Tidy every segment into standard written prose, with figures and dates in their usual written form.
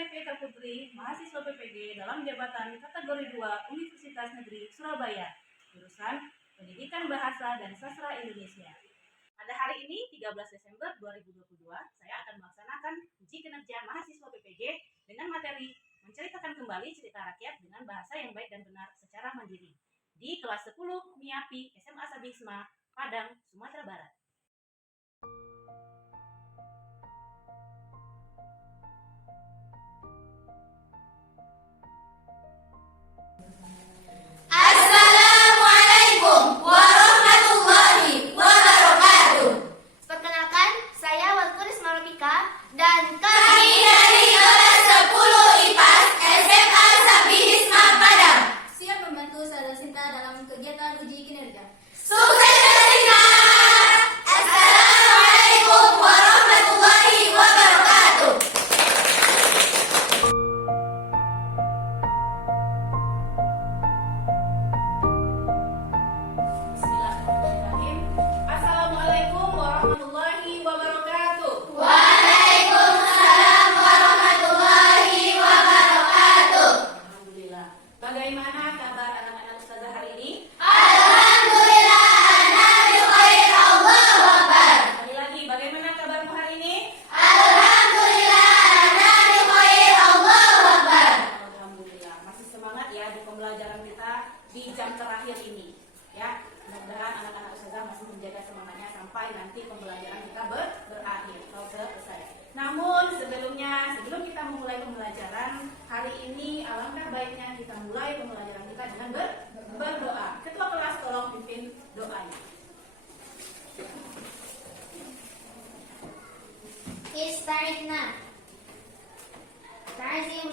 Devi Eka Putri, mahasiswa PPG dalam jabatan kategori 2 Universitas Negeri Surabaya, jurusan Pendidikan Bahasa dan Sastra Indonesia. Pada hari ini, 13 Desember 2022, saya akan melaksanakan uji kinerja mahasiswa PPG dengan materi menceritakan kembali cerita rakyat dengan bahasa yang baik dan benar secara mandiri di kelas 10 MIAPI SMA Sabisma, Padang, Sumatera Barat. Assalamualaikum warahmatullahi wabarakatuh. Perkenalkan, saya Walkuris Marofika dan kami dari kelas 10 IPAS SMA Sabisma Padang siap membantu saudara Sinta dalam kegiatan uji kinerja. Sukses Sinta. Assalamualaikum warahmatullahi wabarakatuh. Bismillahirrahmanirrahim. Assalamualaikum warahmatullahi wabarakatuh. Waalaikumsalam warahmatullahi wabarakatuh. Alhamdulillah. Bagaimana kabar anak-anak ustazah hari ini? Alhamdulillah, ana bi khair, Allahu akbar. Sekali lagi, bagaimana kabarmu hari ini? Alhamdulillah, ana bi khair, Allahu akbar. Alhamdulillah, masih semangat ya di pembelajaran kita di jam terakhir ini. Ya, mudah-mudahan anak-anak ustazah masih menjaga semangatnya sampai nanti pembelajaran kita berakhir atau selesai. Namun sebelum kita memulai pembelajaran hari ini, alangkah baiknya kita mulai pembelajaran kita dengan berdoa. Ketua kelas tolong pimpin doanya. Ista'idna. Ta'azim.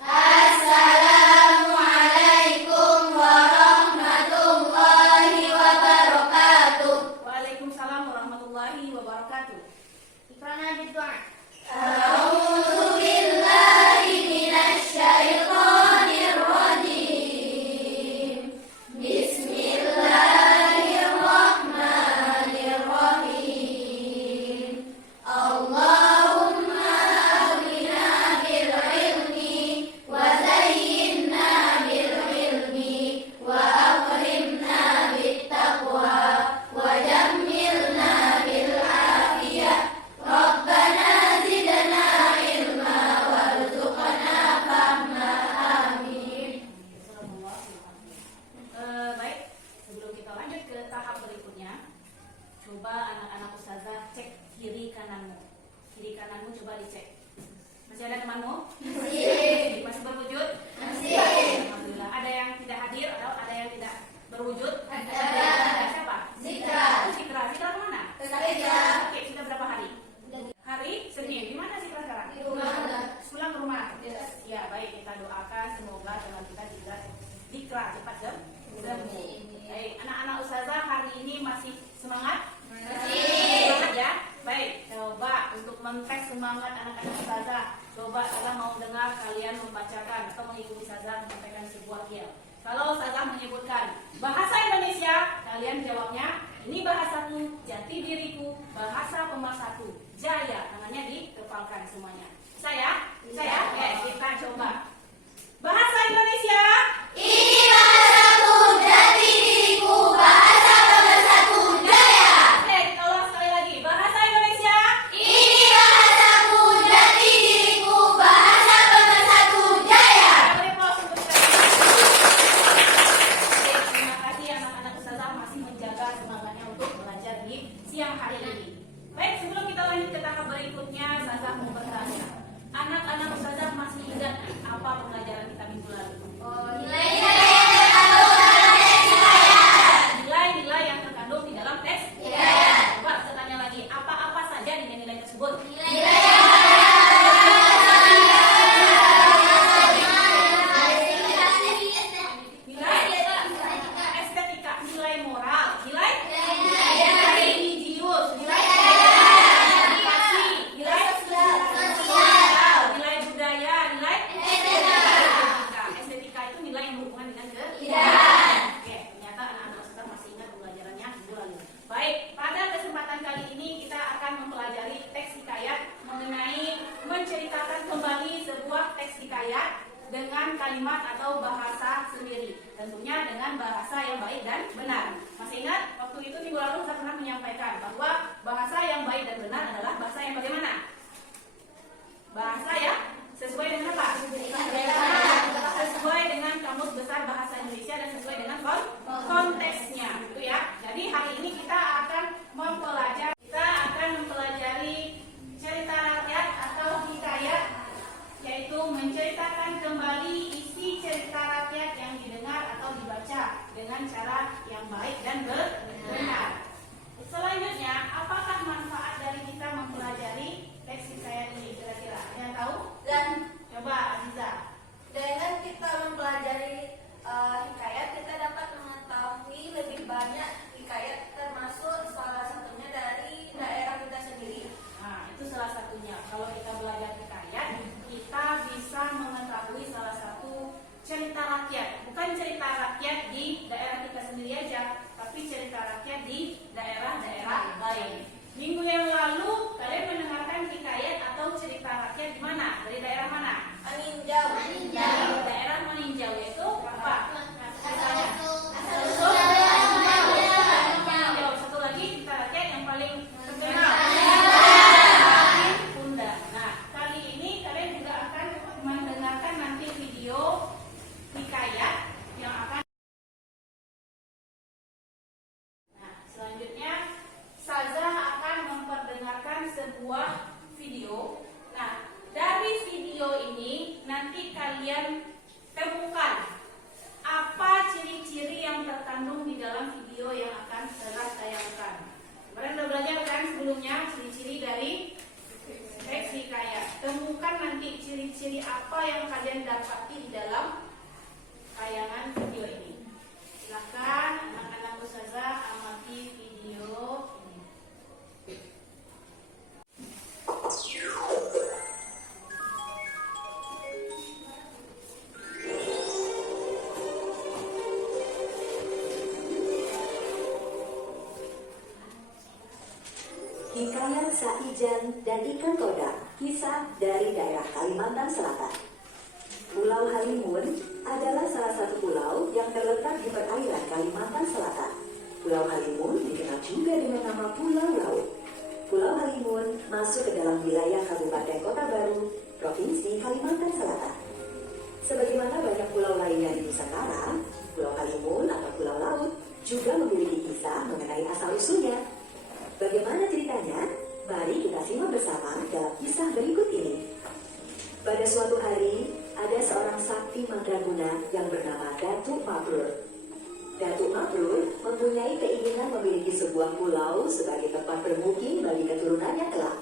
Assalamualaikum warahmatullahi wabarakatuh. Waalaikumsalam warahmatullahi wabarakatuh. Ikrana berdoa. A'udzu billahi minasy syaithanir rajim. Bismillahirrahmanirrahim. Allahumma aghnina bil ilmi wa zayyinna bil ilmi wa akrimna bit taqwa wa jammilna bil afiyah. Rabbana zidna ilma warzuqna fahma. Amin. Baik, sebelum kita lanjut ke tahap berikutnya, coba anak-anak ustazah cek kiri kananmu. Kiri kananmu coba dicek. Masih ada temanmu? Masih. Masih berwujud? Masih. Alhamdulillah. Ada yang tidak hadir atau ada yang tidak berwujud? Ada. Siapa? Zikra. Zikra. Zikra kemana? Kerja. Oke, sudah berapa hari? Hari Senin. Di mana Zikra sekarang? Di rumah. Pulang ke rumah. Yes. Ya, baik, kita doakan semoga teman kita juga Zikra cepat sembuh. Baik, anak-anak ustazah hari ini masih semangat? Masih. Semangat ya? Baik, coba untuk mentes semangat anak-anak ustazah, coba saya mau dengar kalian membacakan atau mengikuti ustazah menyampaikan sebuah kial. Kalau ustazah menyebutkan bahasa Indonesia, kalian jawabnya ini bahasaku, jati diriku, bahasa pemersatu, jaya. Tangannya dikepalkan semuanya. Saya, kita coba. Bahasa Indonesia. Ini bahasaku, jati diriku, bahasa pemersatu, jaya. Oke, kita ulang sekali lagi. Bahasa Indonesia. Ini bahasaku, jati diriku, bahasa pemersatu, jaya. Beri aplaus untuk kita. Oke, terima kasih anak-anak ustazah masih menjaga semangatnya untuk belajar di siang hari ini. Baik, sebelum kita lanjut ke tahap berikutnya, ustazah mau bertanya. Anak-anak ustazah masih ingat apa pembelajaran kita minggu lalu? Nilai-nilai yang terkandung di dalam teks. Coba saya tanya lagi, apa-apa saja nilai-nilai tersebut? Nilai estetika, nilai moral, nilai religius, nilai edukasi, nilai sosial, nilai budaya, nilai estetika. Estetika itu nilai yang berhubungan dengan keindahan. Oke, ternyata anak-anak kita masih ingat pembelajarannya minggu lalu. Baik, pada kesempatan kali ini kita akan mempelajari teks hikayat hikayat dengan kalimat atau bahasa sendiri, tentunya dengan bahasa yang baik dan benar. Masih ingat waktu itu minggu lalu saya pernah menyampaikan bahwa bahasa yang baik dan benar adalah bahasa yang bagaimana? Bahasa yang sesuai dengan apa? Sesuai dengan Kamus Besar Bahasa Indonesia dan sesuai dengan konteksnya, gitu ya. Jadi hari ini kita akan mempelajari cerita rakyat atau hikayat, yaitu menceritakan kembali isi cerita rakyat yang didengar atau dibaca dengan cara yang baik dan benar. Selanjutnya, apakah manfaat dari kita mempelajari teks hikayat ini kira-kira? Ada yang tahu? Dan Coba Aziza. dengan kita mempelajari hikayat, kita dapat mengetahui lebih banyak hikayat, termasuk salah satunya dari daerah kita sendiri. Nah, itu salah satunya. Kalau kita belajar hikayat, kita bisa mengetahui salah satu cerita rakyat. Bukan cerita rakyat di daerah kita sendiri aja, tapi cerita rakyat di daerah-daerah lain. Minggu yang lalu, kalian mendengarkan hikayat atau cerita rakyat di mana? Dari daerah mana? Meninjau. Dari daerah meninjau, yaitu apa? Satu lagi cerita rakyat yang paling terkenal. Bunda. Nah, kali ini kalian juga akan mendengarkan nanti video hikayat yang akan. Nah, selanjutnya Saza akan memperdengarkan sebuah video. Nah, dari video ini nanti kalian temukan apa ciri-ciri yang terkandung di dalam video yang akan Saza tayangkan. Kalian udah belajar kan sebelumnya ciri-ciri dari teks hikayat. Temukan nanti ciri-ciri apa yang kalian dapati di dalam tayangan video ini. Silakan anak-anak Ustazah amati video ini. Hikayat Saijan dan Ikan Toda, kisah dari daerah Kalimantan Selatan. Pulau Halimun adalah salah satu pulau yang terletak di perairan Kalimantan Selatan. Pulau Halimun dikenal juga dengan nama Pulau Laut. Pulau Halimun masuk ke dalam wilayah Kabupaten Kota Baru, Provinsi Kalimantan Selatan. Sebagaimana banyak pulau lainnya di Nusantara, Pulau Halimun atau Pulau Laut juga memiliki kisah mengenai asal-usulnya. Bagaimana ceritanya? Mari kita simak bersama dalam kisah berikut ini. Pada suatu hari, ada seorang sakti mandraguna yang bernama Datuk Mabrur. Datuk Mabrur mempunyai keinginan memiliki sebuah pulau sebagai tempat bermukim bagi keturunannya kelak.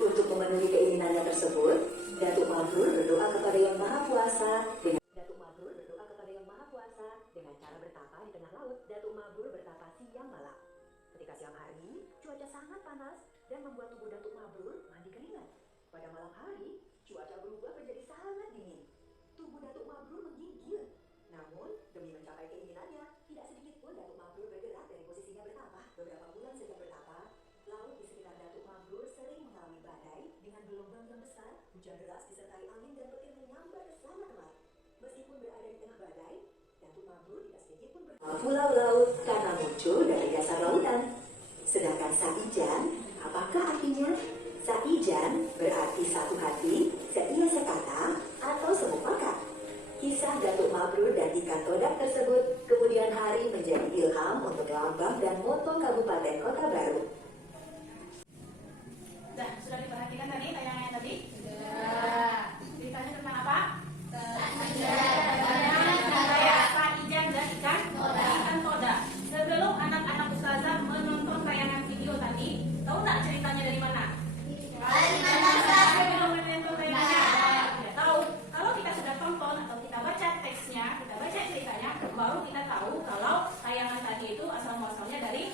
Untuk memenuhi keinginannya tersebut, Datuk Mabrur berdoa kepada Yang Maha Kuasa dengan cara bertapa di tengah laut. Datuk Mabrur bertapa siang malam. Ketika siang hari, cuaca sangat panas dan membuat tubuh Datuk Mabrur mandi keringat. Pada malam hari, cuaca berubah menjadi sangat dingin. Tubuh Datuk Mabrur menggigil. Namun, demi mencapai keinginannya, tidak sedikit pun Datuk Mabrur bergerak dari posisinya bertapa. Beberapa bulan sejak bertapa, laut di sekitar Datuk Mabrur sering mengalami badai dengan gelombang yang besar, hujan deras disertai angin dan petir menyambar ke sana-kemari. Meskipun berada di tengah badai, Datuk Mabrur tidak sedikit pun pulau laut karena muncul dari dasar lautan. Sedangkan Saijan, apakah artinya? Saijan berarti satu hati, seia sekata, atau semufakat. Kisah Datuk Mabrur dan Ikan Todak tersebut kemudian hari menjadi ilham untuk lambang dan moto Kabupaten Kota Baru. Sudah diperhatikan tadi tayangannya tadi? Sudah. Ceritanya tentang apa? Saijan dan Ikan Toda. Sebelum anak-anak Ustazah menonton tayangan video tadi, tahu nggak ceritanya dari mana? Belum menonton tayangannya? Tidak tahu. Kalau kita sudah tonton atau kita baca teksnya, kita baca ceritanya, baru kita tahu kalau tayangan tadi itu asal muasalnya dari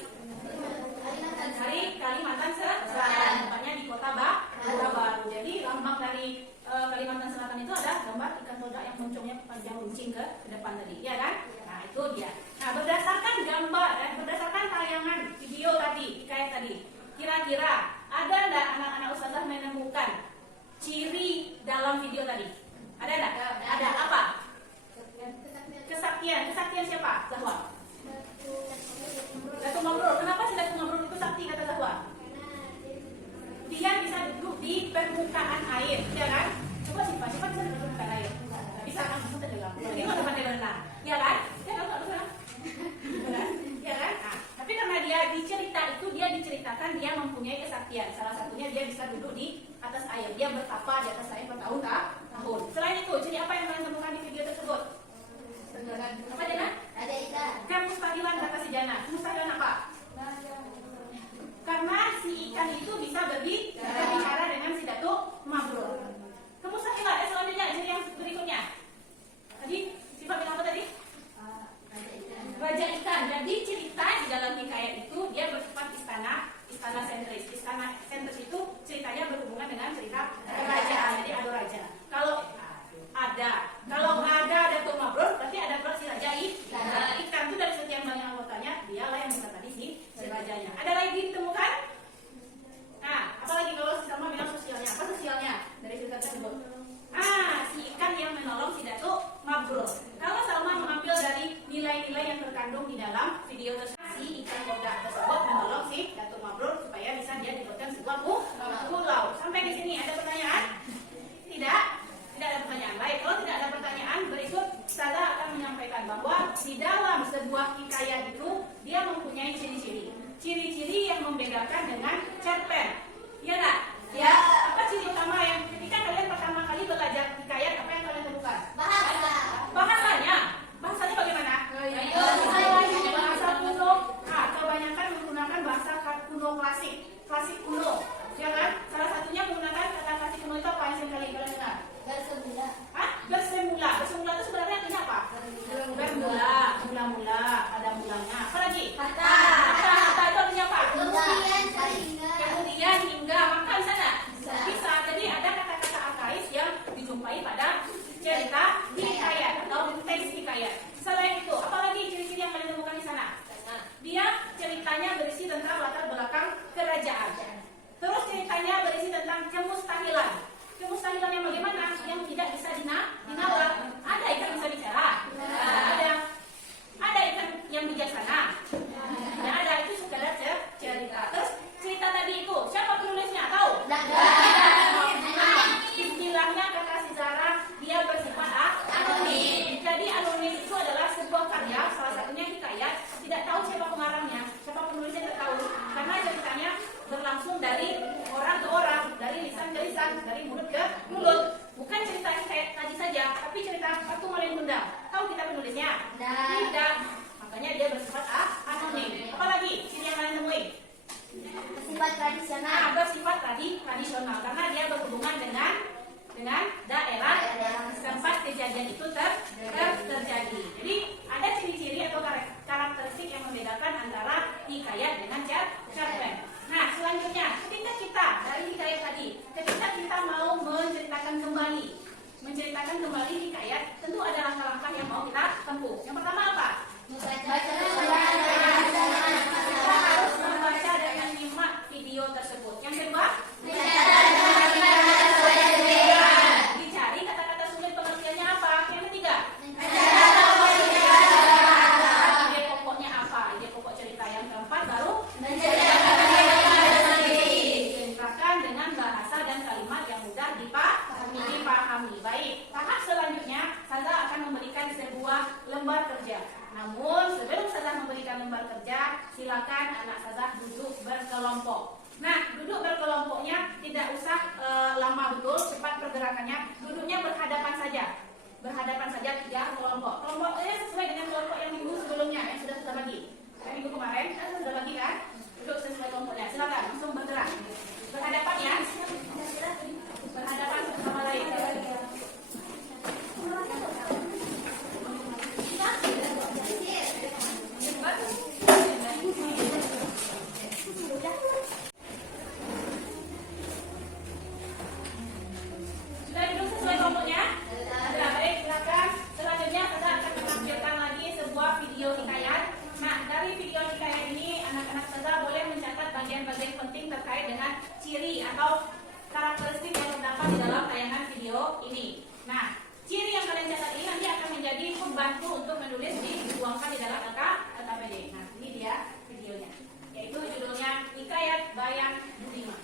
Kalimantan Selatan, tempatnya di Kota Baru. Jadi lambang dari Kalimantan Selatan itu ada gambar ikan toda yang moncongnya panjang runcing ke depan tadi, ya kan? Nah itu dia. Nah berdasarkan gambar dan berdasarkan tayangan video tadi, hikayat tadi, kira-kira ada nggak anak-anak Ustazah menemukan ciri dalam video tadi? Ada enggak? Ada apa? Kesaktian. Kesaktian siapa? Zahwa. Datuk Mabrur. Kenapa si Datuk Mabrur itu sakti kata Zahwa? Dia bisa duduk di permukaan air, ya kan? Coba siapa bisa duduk di permukaan air? Nggak bisa kan? Masa tenggelam. Jadi nggak pandai berenang, ya kan? Ya kan? Nggak bisa. Ya kan? Nah, tapi karena dia diceritakan dia mempunyai kesaktian. Salah satunya dia bisa duduk di atas air. Dia bertapa di atas air bertahun-tahun. Selain itu, jadi apa yang kalian temukan di video tersebut? Apa Jana? Ada ikan. Kemustahilan kata si Jana. Kemustahilan apa? Karena si ikan itu bisa berbicara dengan si Datuk Mabrur. Kemustahilan. Selanjutnya, jadi yang berikutnya. Tadi sifat bilang apa tadi? Raja ikan. Jadi cerita di dalam hikayat itu dia bersifat istana sentris. Istana sentris itu ceritanya berhubungan dengan cerita kerajaan. Jadi ada raja. Kalau ada Datuk Mabrur, berarti ada pula si raja ikan. Itu dari sekian banyak anggotanya, dialah yang bisa tadi si rajanya. Ada lagi ditemukan? Nah, apalagi kalau si Salma bilang sosialnya. Apa sosialnya dari cerita tersebut? Si ikan yang menolong si Datuk Mabrur. Kalau Salma mengambil dari nilai-nilai yang terkandung di dalam video tersebut, si ikan kodak tersebut menolong si Datuk Mabrur supaya bisa dia dibuatkan sebuah pulau. Sampai di sini ada pertanyaan? Tidak ada pertanyaan. Baik, kalau tidak ada pertanyaan, berikut saya akan menyampaikan bahwa di dalam sebuah hikayat itu dia mempunyai ciri-ciri. Ciri-ciri yang membedakan dengan cerpen. Iya enggak? Ya. Apa ciri utama yang ketika kalian pertama kali belajar hikayat, apa yang kalian temukan? Bahasa. Bahasanya bagaimana? Bahasa kuno. Kebanyakan menggunakan bahasa kuno klasik kuno. Ya kan? Salah satunya menggunakan kata klasik kuno itu apa yang sering kali kalian dengar? Bersemula. Bersemula itu sebenarnya artinya apa? Mula-mula, ada mulanya. Apa lagi? Kata itu artinya apa? Kemudian hingga, maka di sana bisa. Jadi ada kata-kata arkais yang dijumpai pada cerita hikayat atau teks hikayat. Selain itu, apalagi ciri-ciri yang kalian temukan di sana? Dia ceritanya berisi tentang latar belakang kerajaan. Terus ceritanya berisi tentang kemustahilan. Kemustahilan yang bagaimana? Yang tidak bisa dinalar. Ada ikan bisa bicara. Ada ikan yang bijaksana. Tidak ada, itu sekadar cerita. Terus cerita tadi itu siapa penulisnya? Tahu? Istilahnya kata si Zara, dia bersifat anonim. Jadi anonim itu adalah sebuah karya, salah satunya hikayat. Tidak tahu siapa pengarangnya, siapa penulisnya tidak tahu. Karena ceritanya berlangsung dari orang ke orang, dari lisan ke lisan, dari mulut ke mulut. Bukan cerita hikayat tadi saja, tapi cerita Ratu Malin Kundang. Tahu kita penulisnya? Tidak. Makanya dia bersifat anonim. Apalagi ciri yang kalian temui? Bersifat tradisional. Bersifat tradisional karena dia berhubungan dengan daerah tempat kejadian itu terjadi. Jadi ada ciri-ciri atau karakteristik yang membedakan antara hikayat dengan cerpen. Nah, selanjutnya, ketika kita dari hikayat tadi, ketika kita mau menceritakan kembali hikayat, tentu ada langkah-langkah yang mau kita tempuh. Yang pertama apa? Kita harus membaca dan menyimak video tersebut. Yang kedua, dicari kata-kata sulit pengertiannya apa. Yang ketiga, ide pokoknya apa, ide pokok cerita. Yang keempat baru ceritakan dengan bahasa dan kalimat yang mudah dipahami. Baik, tahap selanjutnya Saza akan memberikan sebuah lembar kerja. Namun sebelum Saza memberikan lembar kerja, silakan anak Saza duduk berkelompok. Nah, duduk berkelompoknya tidak usah lama betul, cepat pergerakannya. Duduknya berhadapan saja 3 kelompok. Kelompoknya sesuai dengan kelompok yang minggu sebelumnya yang sudah kita bagi. Minggu kemarin sudah bagi kan? Duduk sesuai kelompoknya. Silakan langsung bergerak. Berhadapan ya. Berhadapan satu sama lain. Sudah duduk sesuai kelompoknya? Sudah, baik, silakan. Selanjutnya kita akan menampilkan lagi sebuah video hikayat. Nah, dari video hikayat ini anak-anak Saza boleh mencatat bagian-bagian penting terkait dengan ciri atau karakteristik yang terdapat di dalam tayangan video ini. Nah, ciri yang kalian catat ini nanti akan menjadi pembantu untuk menulis dituangkan di dalam LKPD. Nah, ini dia videonya, yaitu judulnya Hikayat Bayang Budiman.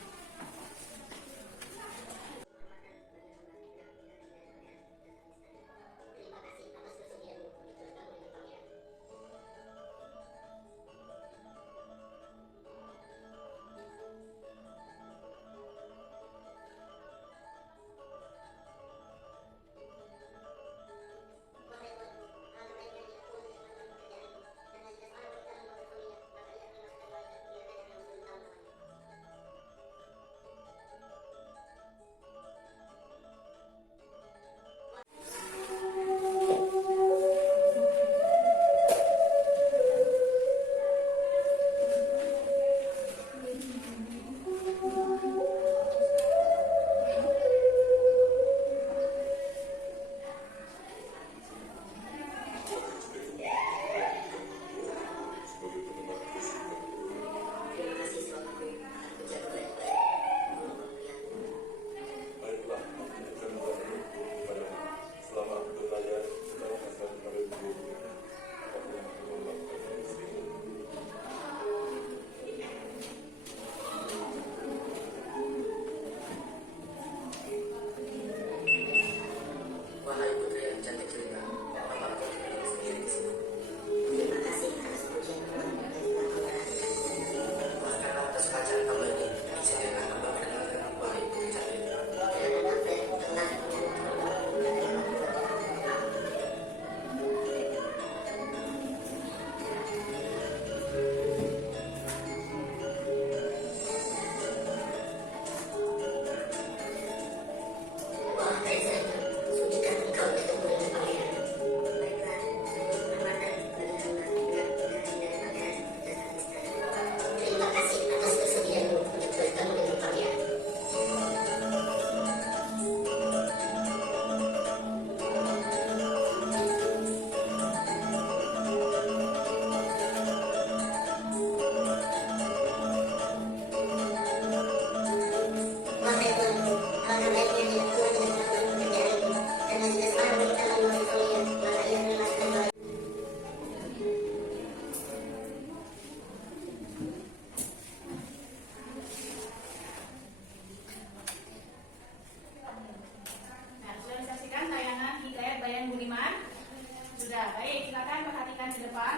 Sudah, baik, silakan perhatikan ke depan.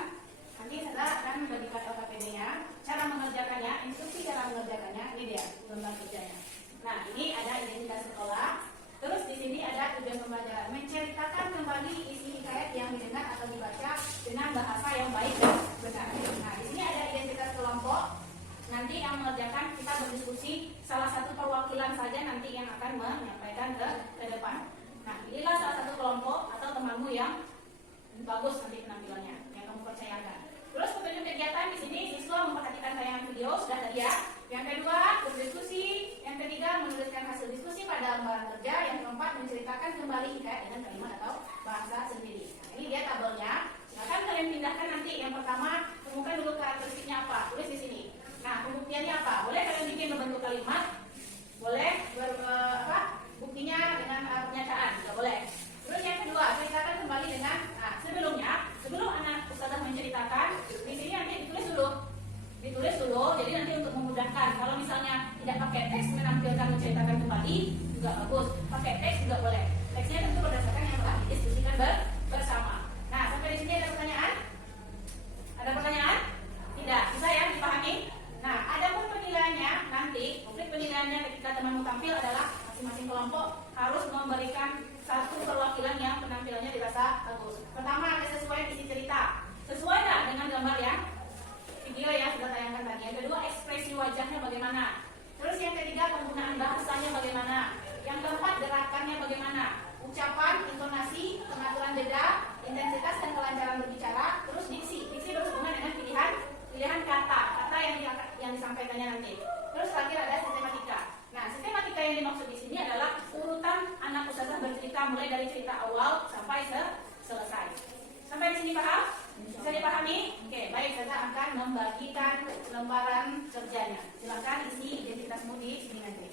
Nanti saya akan membagikan LKPD-nya, cara mengerjakannya, instruksi cara mengerjakannya. Ini dia lembar kerjanya. Nah, ini ada identitas sekolah. Terus di sini ada tujuan pembelajaran, menceritakan kembali isi hikayat yang didengar atau dibaca dengan bahasa yang baik dan benar. Nah, di sini ada identitas kelompok. Nanti yang mengerjakan kita berdiskusi, salah satu perwakilan saja nanti yang akan menyampaikan ke depan. Nah, inilah salah satu kelompok atau temanmu yang bagus nanti penampilannya, yang kamu percayakan. Terus petunjuk kegiatan di sini siswa memperhatikan tayangan video sudah tadi ya. Yang kedua berdiskusi, yang ketiga menuliskan hasil diskusi pada lembaran kerja, yang keempat menceritakan kembali hikayat dengan kalimat atau bahasa sendiri. Nah, ini dia tabelnya. Silakan kalian pindahkan nanti. Yang pertama temukan dulu karakteristiknya apa, tulis di sini. Nah, pembuktiannya apa? Boleh kalian bikin berbentuk kalimat, boleh buktinya dengan pernyataan, juga boleh. Terus yang kedua, ceritakan kembali dengan sebelum anak ustazah menceritakan, di sini nanti ditulis dulu, jadi nanti untuk memudahkan. Kalau misalnya tidak pakai teks menampilkan menceritakan kembali juga bagus, pakai teks juga boleh. Teksnya tentu berdasarkan yang telah didiskusikan bersama. Nah, sampai di sini ada pertanyaan? Ada pertanyaan? Tidak, bisa ya dipahami? Nah, ada pun penilaiannya nanti, konflik penilaiannya ketika temanmu tampil adalah masing-masing kelompok harus memberikan satu perwakilan yang penampilannya dirasa bagus. Pertama, ada sesuai isi cerita. Sesuai nggak dengan gambar yang video yang sudah tayangkan tadi. Yang kedua, ekspresi wajahnya bagaimana. Terus yang ketiga, penggunaan bahasanya bagaimana. Yang keempat, gerakannya bagaimana. Ucapan, intonasi, pengaturan jeda, intensitas dan kelancaran berbicara. Terus diksi. Diksi berhubungan dengan pilihan kata yang disampaikannya nanti. Terus terakhir ada sistematika. Nah, sistematika yang dimaksud di sini adalah urutan anak ustazah bercerita mulai dari cerita awal sampai selesai. Sampai di sini paham? Bisa dipahami? Oke, baik, saya akan membagikan lembaran kerjanya. Silakan isi identitasmu di sini nanti.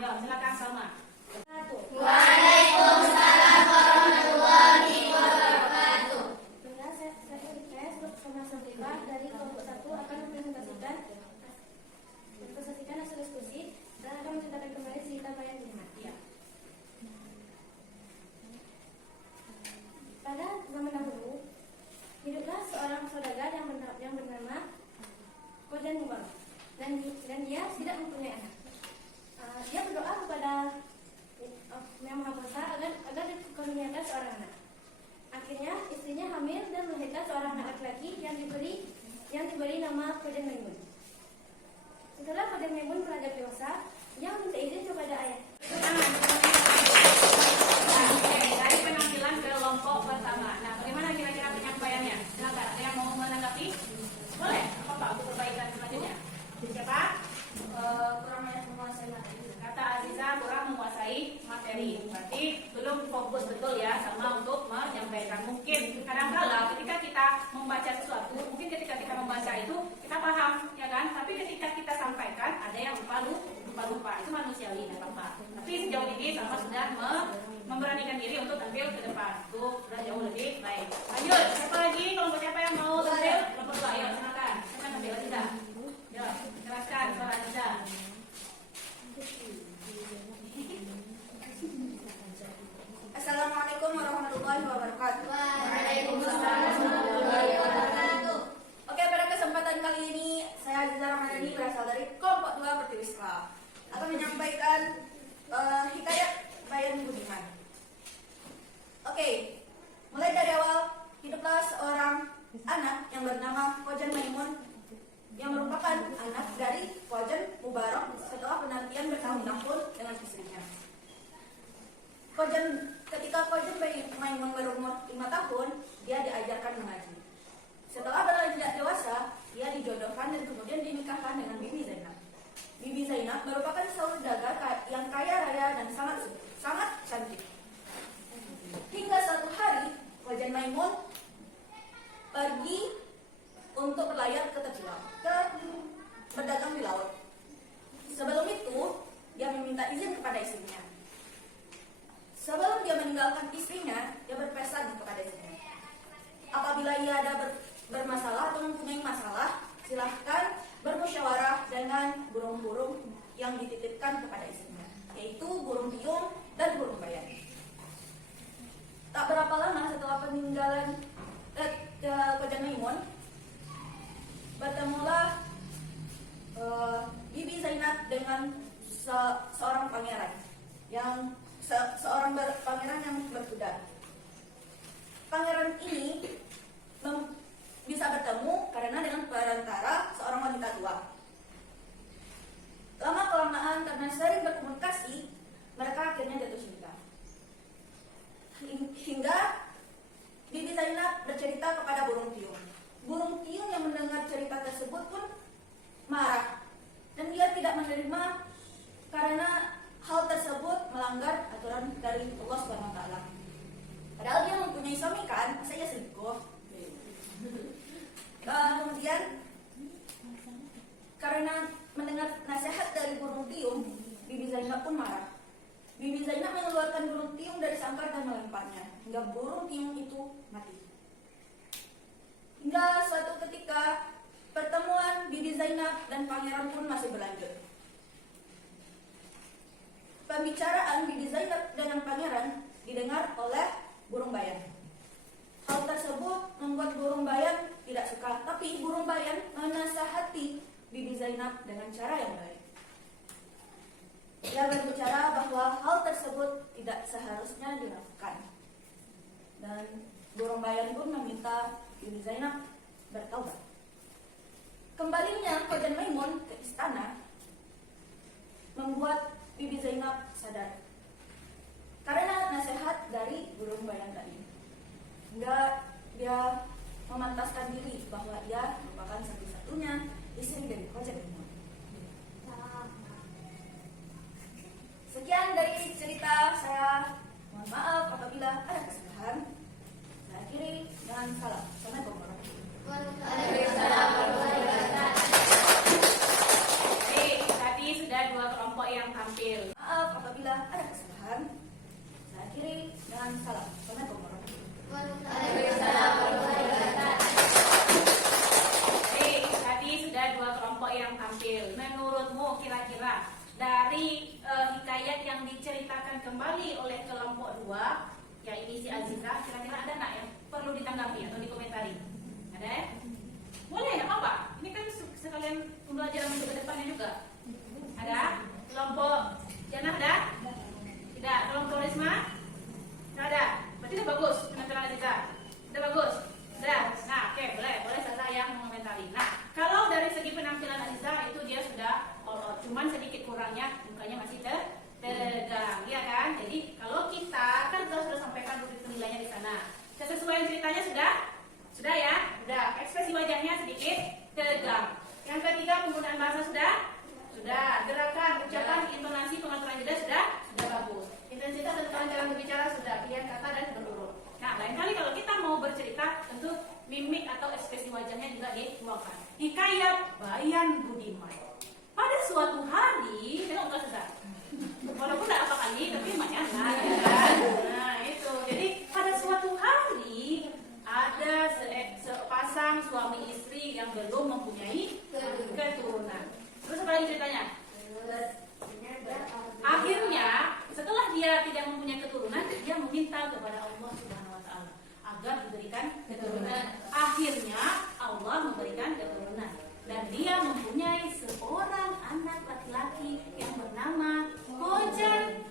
Ya, silakan Salma. Baiklah, saya sama Sofika dari kelompok 1 akan mempresentasikan hasil diskusi dan akan menceritakan kembali cerita Bayan Bunga. Ya. Pada zaman dahulu, hiduplah seorang saudagar yang bernama Kojan Mubarak dan dia tidak mempunyai anak. Dia berdoa kepada Yang Maha Kuasa agar dikaruniakan seorang anak. Akhirnya istrinya hamil dan melahirkan seorang anak laki-laki yang diberi nama Kojan Maimun. Setelah Kojan Maimun beranjak dewasa, ia meminta izin kepada ayah. Dari penampilan kelompok pertama. Nah, bagaimana kira-kira penyampaiannya? Silakan, ada yang mau menanggapi? Boleh, apa untuk perbaikan selanjutnya? Siapa? Kurang banyak menguasai materi. Kata Aziza kurang menguasai materi. Berarti belum fokus betul ya sama untuk menyampaikan. Mungkin kadang-kala ketika kita membaca sesuatu, mungkin ketika kita membaca itu kita paham, ya kan? Tapi ketika kita sampaikan ada yang lupa. Itu manusiawi, nggak apa-apa. Tapi sejauh ini Salma sudah memberanikan diri untuk tampil ke depan. Itu sudah jauh lebih baik. Lanjut, siapa lagi? Kelompok siapa yang mau tampil? Kelompok 2, ayo silakan. Siapa yang tampil? Aziza. Ya, jelaskan suara Aziza. Assalamualaikum warahmatullahi wabarakatuh. Waalaikumsalam warahmatullahi wabarakatuh. Oke, pada kesempatan kali ini saya Aziza Ramadhani berasal dari kelompok 2 Pertiwisata akan menyampaikan hikayat Bayan Budiman. Oke, mulai dari awal, hiduplah seorang anak yang bernama Kojan Maimun yang merupakan anak dari Kojan Mubarak setelah penantian bertahun-tahun dengan istrinya. Ketika Kojan Maimun berumur 5 tahun, dia diajarkan mengaji. Setelah beranjak dewasa, dia dijodohkan dan kemudian dinikahkan dengan Bibi Zainab. Bibi Zainab merupakan saudagar yang kaya raya dan sangat cantik. Hingga suatu hari, Kojan Maimun pergi untuk berlayar ke tepi laut, berdagang di laut. Sebelum itu, dia meminta izin kepada istrinya. Sebelum dia meninggalkan istrinya, dia berpesan kepada istrinya. Apabila ia ada bermasalah atau mempunyai masalah, silahkan bermusyawarah dengan burung-burung yang dititipkan kepada istrinya, yaitu burung piung dan burung bayan. Tak berapa lama setelah peninggalan Kojan Maimun, bertemulah Bibi Zainab dengan seorang pangeran pangeran yang berkuda. Pangeran ini bisa bertemu karena dengan perantara seorang wanita tua. Lama kelamaan karena sering berkomunikasi, mereka akhirnya jatuh cinta. Hingga Bibi Zainab bercerita kepada burung piung. Burung piung yang mendengar cerita tersebut pun marah dan dia tidak menerima karena hal tersebut melanggar aturan dari Allah SWT. Padahal dia mempunyai suami kan, masa ia selingkuh? Kemudian karena mendengar nasihat dari burung piung, Bibi Zainab pun marah. Bibi Zainab mengeluarkan burung piung dari sangkar dan melemparnya hingga burung piung itu mati. Hingga suatu ketika pertemuan Bibi Zainab dan pangeran pun masih berlanjut. Pembicaraan Bibi Zainab dengan pangeran didengar oleh burung bayan. Hal tersebut membuat burung bayan tidak suka, tapi burung bayan menasihati Bibi Zainab dengan cara yang baik. Dia berbicara bahwa hal tersebut tidak seharusnya dilakukan. Dan burung bayan pun meminta Bibi Zainab bertaubat. Kembalinya Kojan Maimun ke istana membuat Bibi Zainab sadar karena nasihat dari burung bayan tadi. Hingga dia memantaskan diri bahwa ia merupakan satu-satunya istri dari Kojan Maimun. Sekian dari cerita saya. Mohon maaf apabila ada kesalahan. Saya akhiri dengan salam. Assalamualaikum warahmatullahi wabarakatuh. Oke, tadi sudah 2 kelompok yang tampil. Maaf yang tampil. Menurutmu kira-kira dari hikayat yang diceritakan kembali oleh kelompok 2, ya ini si Aziza, kira-kira ada nggak yang perlu ditanggapi atau dikomentari? Ada ya? Boleh, nggak apa-apa. Ini kan sekalian pembelajaran untuk ke depannya juga. Ada? Kelompok Jannah ada? Tidak. Kelompok Risma? Tidak ada. Berarti udah bagus penampilan Aziza. Udah bagus. Udah. Nah, oke, boleh Sasa yang mengomentari. Nah, kalau dari segi penampilan Aziza itu dia sudah cuman sedikit kurangnya mukanya masih tegang, ya kan? Jadi kalau kita kan sudah sampaikan penilaiannya di sana. Kesesuaian ceritanya sudah ya, sudah. Ekspresi wajahnya sedikit tegang. Yang ketiga penggunaan bahasa sudah. Gerakan, ucapan, intonasi, pengaturan jeda sudah bagus. Intensitas dan kelancaran berbicara sudah, pilihan kata dan berurut. Nah, lain kali kalau kita mau bercerita, tentu mimik atau ekspresi wajahnya juga dituangkan. Hikayat Bayan Budiman. Pada suatu hari, tengok nggak susah. Walaupun tidak apa kali, tapi lumayan lah. Ya kan? Nah, itu. Jadi pada suatu hari ada sepasang suami istri yang belum mempunyai keturunan. Terus apa lagi ceritanya? Akhirnya setelah dia tidak mempunyai keturunan, dia meminta kepada Allah Subhanahu Wa Taala agar diberikan keturunan. Akhirnya Allah memberikan keturunan dan dia mempunyai seorang anak laki-laki yang bernama Khojan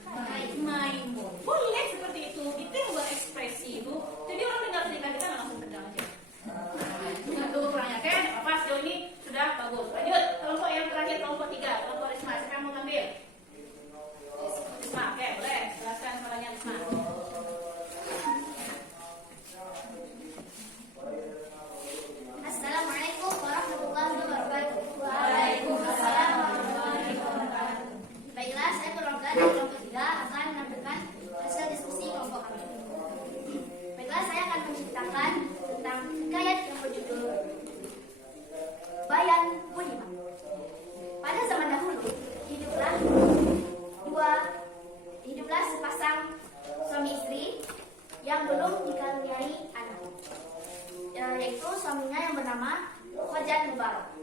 Maimun. Boleh seperti itu, itu yang berekspresi itu. Jadi orang dengar cerita kita langsung tegang aja. Tunggu kurangnya kan? Apa sejauh ini sudah bagus. Lanjut kelompok yang terakhir, kelompok 3, kelompok Risma. Siapa yang mau ngambil? Risma, oke, boleh. Jelaskan soalnya Risma. Assalamualaikum warahmatullahi wabarakatuh. Waalaikumsalam warahmatullahi wabarakatuh. Baiklah, saya Nurroga dari kelompok 3 akan menampilkan hasil diskusi kelompok kami. Baiklah, saya akan menceritakan tentang hikayat yang berjudul Bayan Budiman. Pada zaman dahulu, hiduplah sepasang suami istri yang belum dikaruniai anak, yaitu suaminya yang bernama Khojan Mubarak.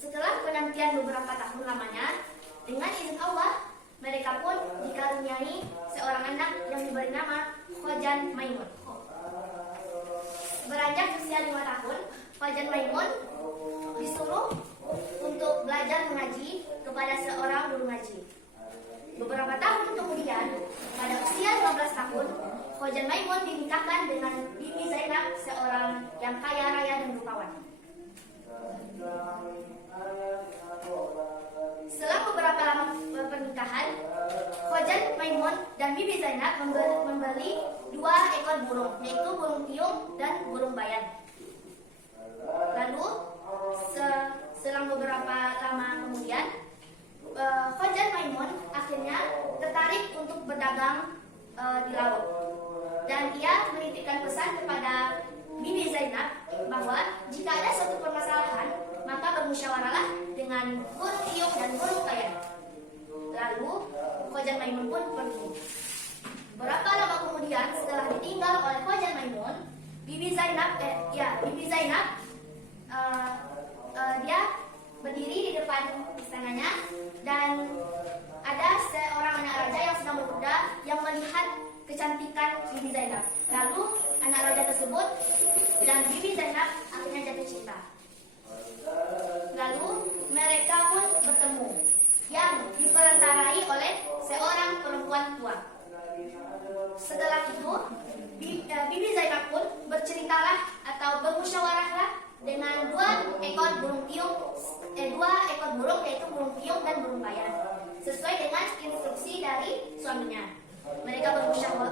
Setelah penantian beberapa tahun lamanya, dengan izin Allah, mereka pun dikaruniai seorang anak yang diberi nama Khojan Maimun. Beranjak usia 5 tahun, Khojan Maimun disuruh untuk belajar mengaji kepada seorang guru ngaji. Beberapa tahun kemudian, pada usia 15 tahun, Khojan Maimun dinikahkan dengan Bibi Zainab, seorang yang kaya raya dan rupawan. Setelah beberapa lama pernikahan, Khojan Maimun dan Bibi Zainab membeli 2 ekor burung, yaitu burung piung dan burung bayan. Lalu, selang beberapa lama kemudian, Khojan Maimun akhirnya tertarik untuk berdagang di laut. Dan ia menitipkan pesan kepada Bibi Zainab bahwa jika ada suatu permasalahan, maka bermusyawarahlah dengan burung piung dan burung bayan. Lalu Khojan Maimun pun pergi. Berapa lama kemudian, setelah ditinggal oleh Khojan Maimun, Bibi Zainab dia berdiri di depan istananya dan ada seorang anak raja yang sedang berkuda yang melihat kecantikan Bibi Zainab. Lalu anak raja tersebut dan Bibi Zainab akhirnya jatuh cinta. Lalu mereka pun bertemu yang diperantarai oleh seorang perempuan tua. Setelah itu Bibi Zainab pun berceritalah atau bermusyawarahlah dengan 2 ekor burung yaitu burung piung dan burung bayan, sesuai dengan instruksi dari suaminya. Mereka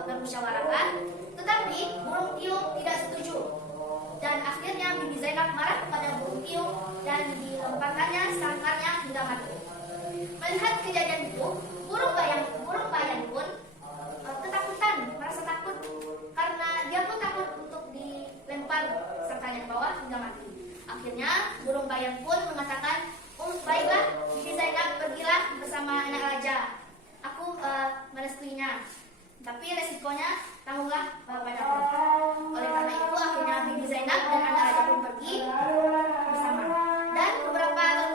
bermusyawarah, tetapi burung piung tidak setuju. Dan akhirnya Bibi Zainab marah kepada burung piung dan dilemparkannya sangkarnya hingga mati. Melihat kejadian itu, burung bayan pun ketakutan, merasa takut karena dia pun takut untuk dilempar sangkarnya ke bawah hingga mati. Akhirnya burung bayan pun mengatakan, baiklah Bibi Zainab, pergilah bersama anak raja. Aku merestuinya, tapi resikonya tanggunglah padaku. Oleh karena itu akhirnya Bibi Zainab dan anak raja pun pergi bersama. Dan beberapa tahun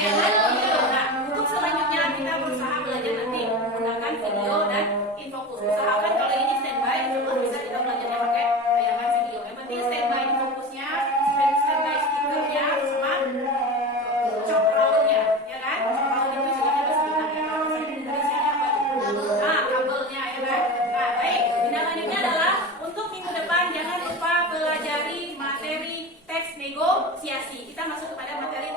ya kan? Video. Nah, untuk selanjutnya kita berusaha belajar nanti menggunakan video dan infokus. Usahakan kalau ini standby, coba bisa kita belajarnya pakai tayangan video. Yang penting standby infokusnya, standby speakernya, sama cok roundnya, ya kan? Cok round itu istilahnya bahasa Jepang ya. Kalau bahasa Indonesianya apa tuh? Nah, kabelnya ya kan? Nah, baik. Tindak lanjutnya adalah untuk minggu depan jangan lupa pelajari materi teks negosiasi. Kita masuk kepada materi